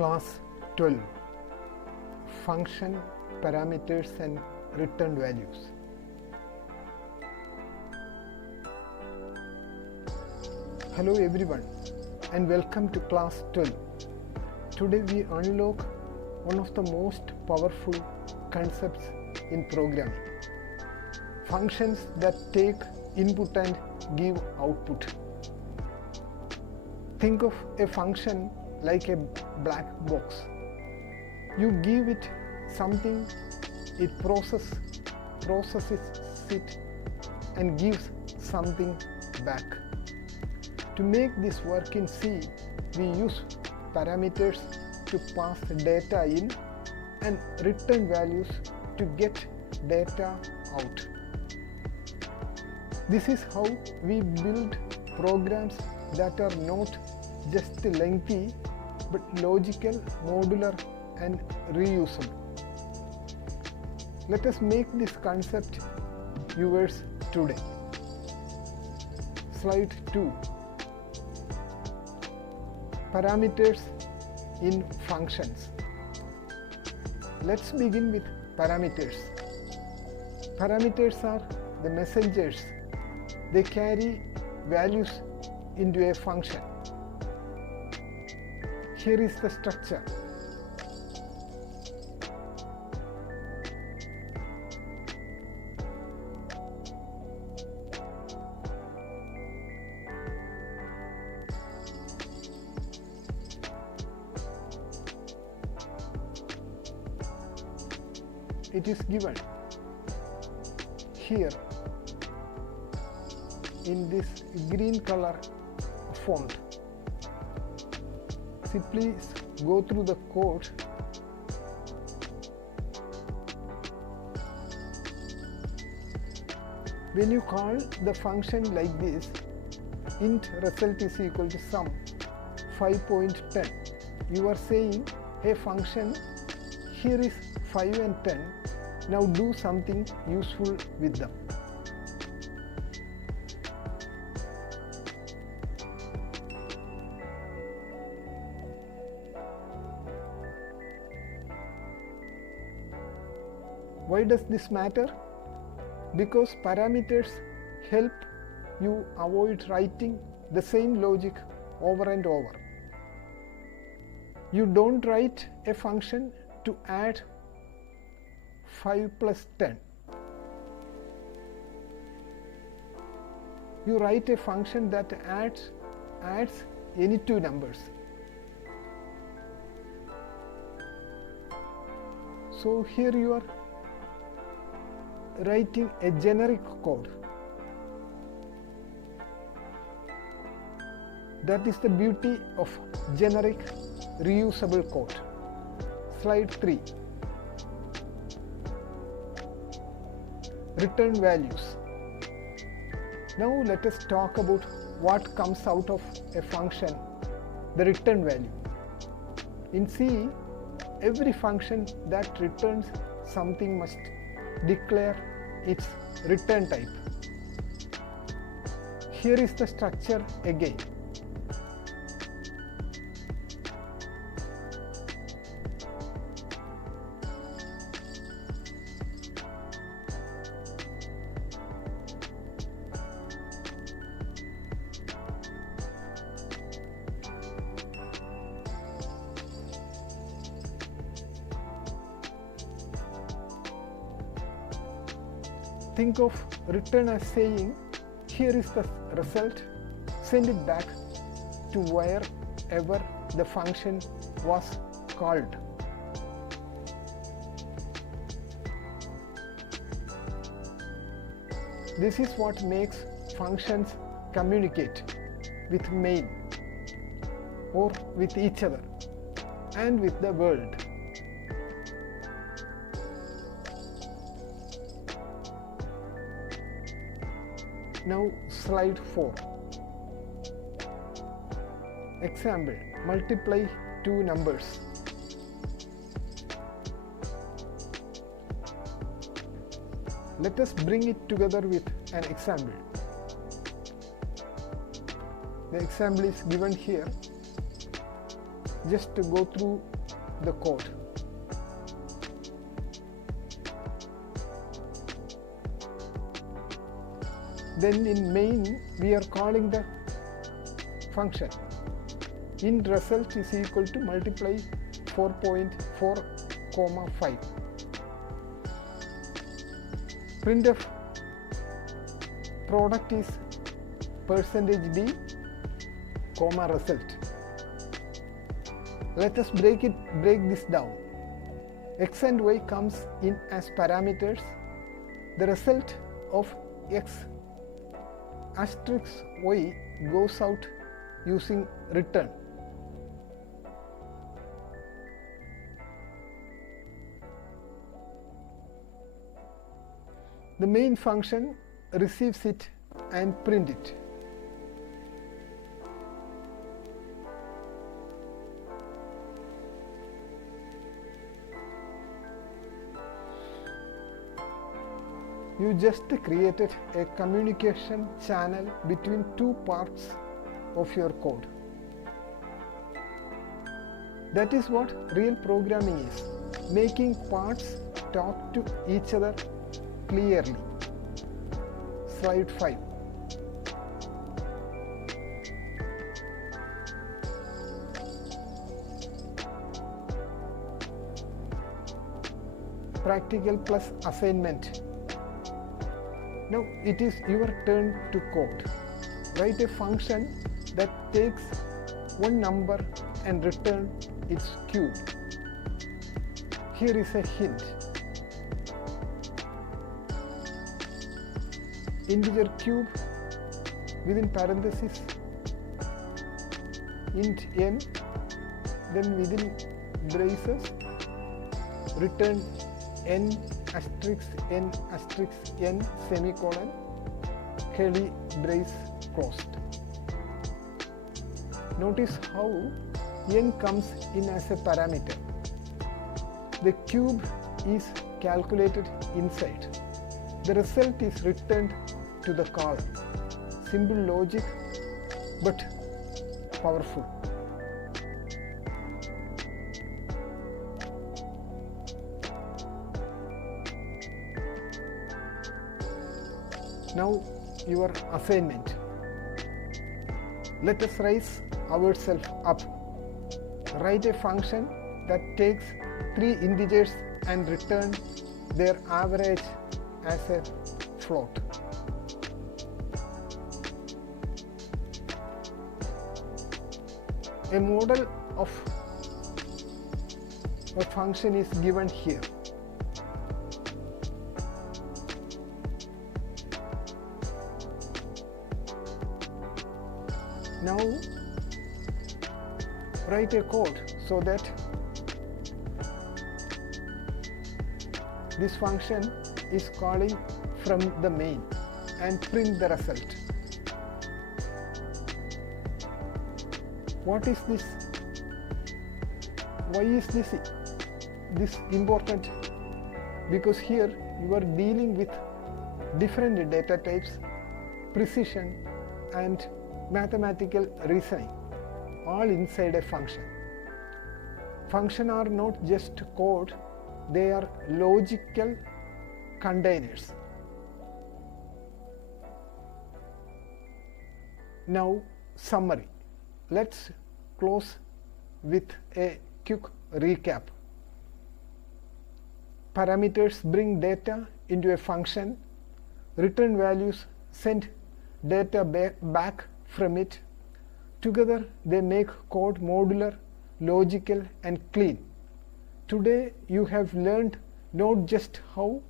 Class 12 Function, Parameters and Return Values. Hello everyone and welcome to Class 12. Today we unlock one of the most powerful concepts in programming. Functions that take input and give output. Think of a function like a black box. You give it something, it processes it and gives something back. To make this work in C, we use parameters to pass data in and return values to get data out. This is how we build programs that are not just lengthy but logical, modular and reusable. Let us make this concept yours today. Slide 2. Parameters in functions. Let's begin with parameters. Parameters are the messengers. They carry values into a function. Here is the structure. It is given here in this green color font. Simply go through the code. When you call the function like this, int result is equal to sum 5.10. You are saying, hey function, here is 5 and 10. Now do something useful with them. Why does this matter? Because parameters help you avoid writing the same logic over and over. You don't write a function to add 5 plus 10. You write a function that adds any two numbers. So here you are writing a generic code. That is the beauty of generic reusable code. Slide 3. Return values. Now let us talk about what comes out of a function, the return value. In C, every function that returns something must declare its return type. Here is the structure again. Think of return as saying, here is the result, send it back to wherever the function was called. This is what makes functions communicate with main or with each other and with the world. Now slide 4. Example, multiply two numbers. Let us bring it together with an example. The example is given here. just to go through the code. Then in main we are calling the function. Int result is equal to multiply 4.4, 5. Printf product is %d, result. Let us break this down. X and Y comes in as parameters. The result of X asterisk Y goes out using return. The main function receives it and print it. You just created a communication channel between two parts of your code. That is what real programming is, making parts talk to each other clearly. Slide 5. Practical plus assignment. Now it is your turn to code. Write a function that takes one number and return its cube. Here is a hint. Integer cube within parenthesis int n, then within braces return n asterisk n asterisk n semicolon curly brace closed. Notice how n comes in as a parameter. The cube is calculated inside. The result is returned to the caller. Simple logic but powerful. Now your assignment. Let us raise ourselves up. Write a function that takes 3 integers and return their average as a float. A model of a function is given here. Now write a code so that this function is calling from the main and print the result. What is this? Why is this important? Because here you are dealing with different data types, precision and mathematical reasoning, all inside a function. Functions are not just code, they are logical containers. Now summary. Let's close with a quick recap. Parameters bring data into a function. Return values send data back from it. Together they make code modular, logical and clean. Today you have learned not just how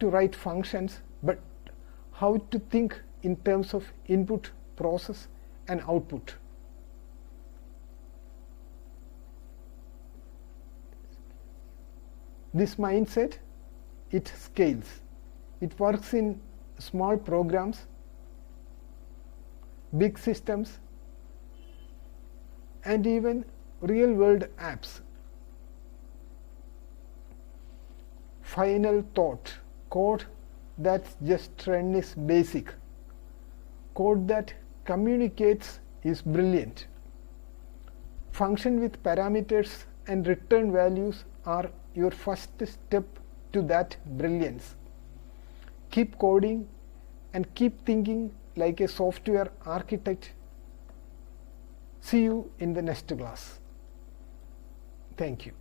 to write functions, but how to think in terms of input, process and output. This mindset, it scales. It works in small programs, big systems, and even real-world apps. Final thought, code that's just run is basic. Code that communicates is brilliant. Function with parameters and return values are your first step to that brilliance. Keep coding and keep thinking like a software architect. See you in the next class. Thank you.